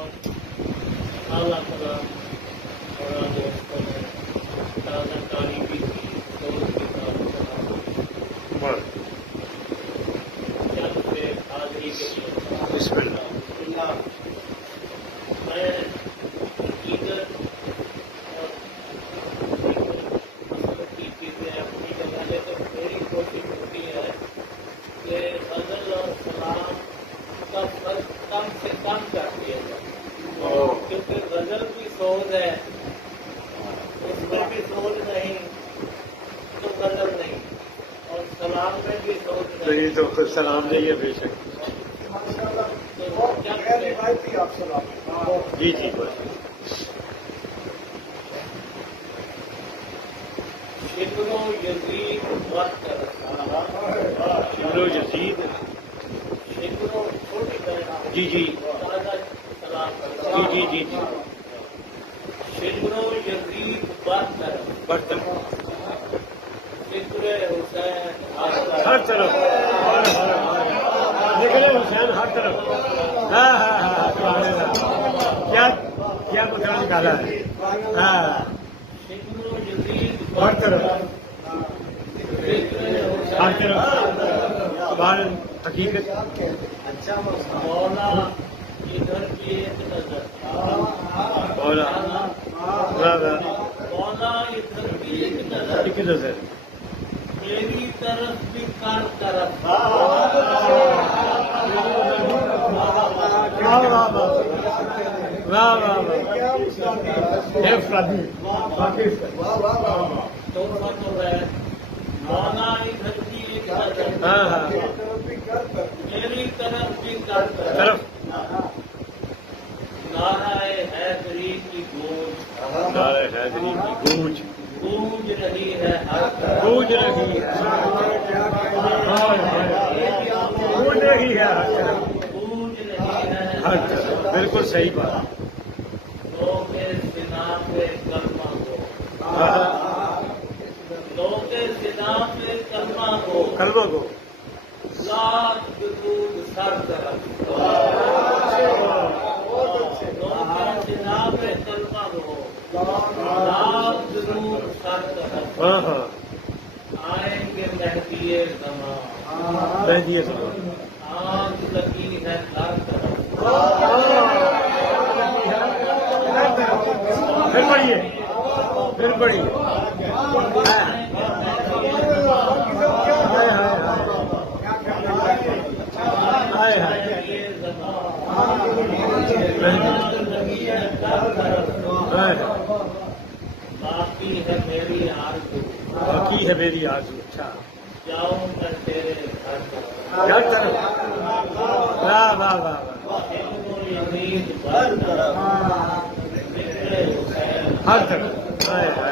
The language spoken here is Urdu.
اعلیٰ کرام اور دوستوں نے تازہ کاری بھی کی سوچ کے ساتھ چل سے حاضری کے لیے بسم اللہ میں حقیقت اور مسلک کی چیزیں اپنی جگہ لے کر میری کوشش ہوتی ہے کہ غزل اور سلام کا فرق کم سے کم کر دیا جائے کیونکہ غزل کی سوچ ہے اس میں بھی سوچ نہیں تو غزل نہیں اور سلام میں بھی سوچ تو نہیں یہ تو سلام نہیں ہے بے شک جی جی بس شکر و یزید وقت شکر و جزید شکر و چھوٹی بہن جی جی تازہ سلام جی جی جی جی شکر و یزید وقت برتن شکر حسین ہر طرف نکلے حسین ہر طرف ہاں ہاں ہاں کیا کیا مکان نکالا ہے ہاں شکر و یزید ہر طرف شکر ہر حسین طرف تمہارے حقیقت مولا ادھر کی ایک نظر بولا مولا ادھر کی ایک نظر ایک نظر میری طرف بھی کر طرف واہ واہ واہ واہ واہ تو ہے مولا ادھر کی ایک نظر ہاں ہاں میری طرف بھی کر طرف طرف نعرہ حیدری کی گونج نعرہ حیدری کی گونج گونج رہی ہے ہر طرف گونج رہی ہے گونج رہی ہے ہر طرف گونج رہی ہے ہر طرف بالکل صحیح بات لوگ سنا پہ کلمہ ہو ہاں لوگ سنا پہ کلمہ ہو کلمہ کو لاکھ درود سر طرف لوگ سنا پہ کلمہ ہو لاکھ درود سر طرف ہاں ہاں آئیں گے مہدی زمان مہدی زمان آنکھ لگی ہے ہر طرف پھر پڑھیے پھر پڑھیے ہائے ہائے باقی ہے میری آرزو باقی ہے میری آرزو اچھا جاؤں میں تیرے گھر ہر طرف واہ واہ واہ یزید ہر طرف ہر طرف ہائے ہائے